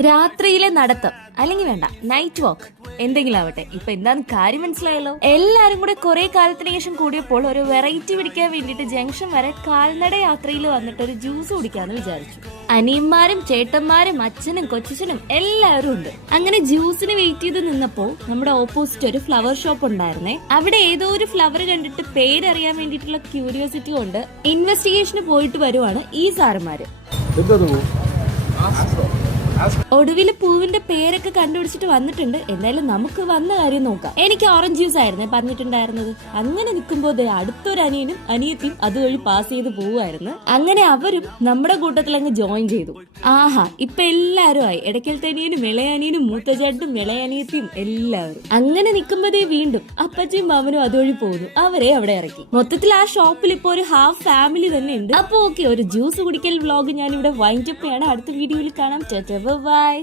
രാത്രിയിലെ നടത്തം അല്ലെങ്കിൽ വേണ്ട നൈറ്റ് വാക്ക് എന്തെങ്കിലും ആവട്ടെ. ഇപ്പൊ എന്താന്ന് കാര്യം മനസ്സിലായല്ലോ. എല്ലാരും കൂടെ കുറെ കാലത്തിന് ശേഷം കൂടിയപ്പോൾ ഒരു വെറൈറ്റി പിടിക്കാൻ വേണ്ടിട്ട് ജംഗ്ഷൻ വരെ കാൽനട യാത്രയിൽ വന്നിട്ട് ഒരു ജ്യൂസ് കുടിക്കാന്ന് വിചാരിച്ചു. അനിയന്മാരും ചേട്ടന്മാരും അച്ഛനും കൊച്ചനും എല്ലാവരും ഉണ്ട്. അങ്ങനെ ജ്യൂസിന് വെയിറ്റ് ചെയ്ത് നിന്നപ്പോ നമ്മുടെ ഓപ്പോസിറ്റ് ഒരു ഫ്ലവർ ഷോപ്പ് ഉണ്ടായിരുന്നേ. അവിടെ ഏതോ ഒരു ഫ്ലവർ കണ്ടിട്ട് പേരറിയാൻ വേണ്ടിയിട്ടുള്ള ക്യൂരിയോസിറ്റി കൊണ്ട് ഇൻവെസ്റ്റിഗേഷന് പോയിട്ട് വരുവാണ് ഈ സാറന്മാര്. ഒടുവില് പൂവിന്റെ പേരൊക്കെ കണ്ടുപിടിച്ചിട്ട് വന്നിട്ടുണ്ട്. എന്തായാലും നമുക്ക് വന്ന കാര്യം നോക്കാം. എനിക്ക് ഓറഞ്ച് ജ്യൂസ് ആയിരുന്നേ പറഞ്ഞിട്ടുണ്ടായിരുന്നത്. അങ്ങനെ നിൽക്കുമ്പോ അടുത്തൊരു അനിയനും അനിയത്തിയും അതുവഴി പാസ് ചെയ്ത് പോവുമായിരുന്നു. അങ്ങനെ അവരും നമ്മുടെ കൂട്ടത്തിൽ അങ്ങ് ജോയിൻ ചെയ്തു. ആഹാ, ഇപ്പൊ എല്ലാരും ആയി. ഇടയ്ക്കലത്തെ അനിയനും ഇളയനിയനും മൂത്തചേട്ടനും ഇളയനിയത്തിയും എല്ലാവരും. അങ്ങനെ നിൽക്കുമ്പോഴേ വീണ്ടും അപ്പച്ചയും മാമനും അതുവഴി പോകുന്നു. അവരെ അവിടെ ഇറക്കി. മൊത്തത്തിൽ ആ ഷോപ്പിൽ ഇപ്പൊ ഒരു ഹാഫ് ഫാമിലി തന്നെ ഉണ്ട്. അപ്പൊ ഓക്കെ, ഒരു ജ്യൂസ് കുടിക്കൽ വ്ളോഗ് ഞാൻ ഇവിടെ വൈൻഡ് അപ്പ് ചെയ്യാണ്. അടുത്ത വീഡിയോയിൽ കാണാം. ബൈ.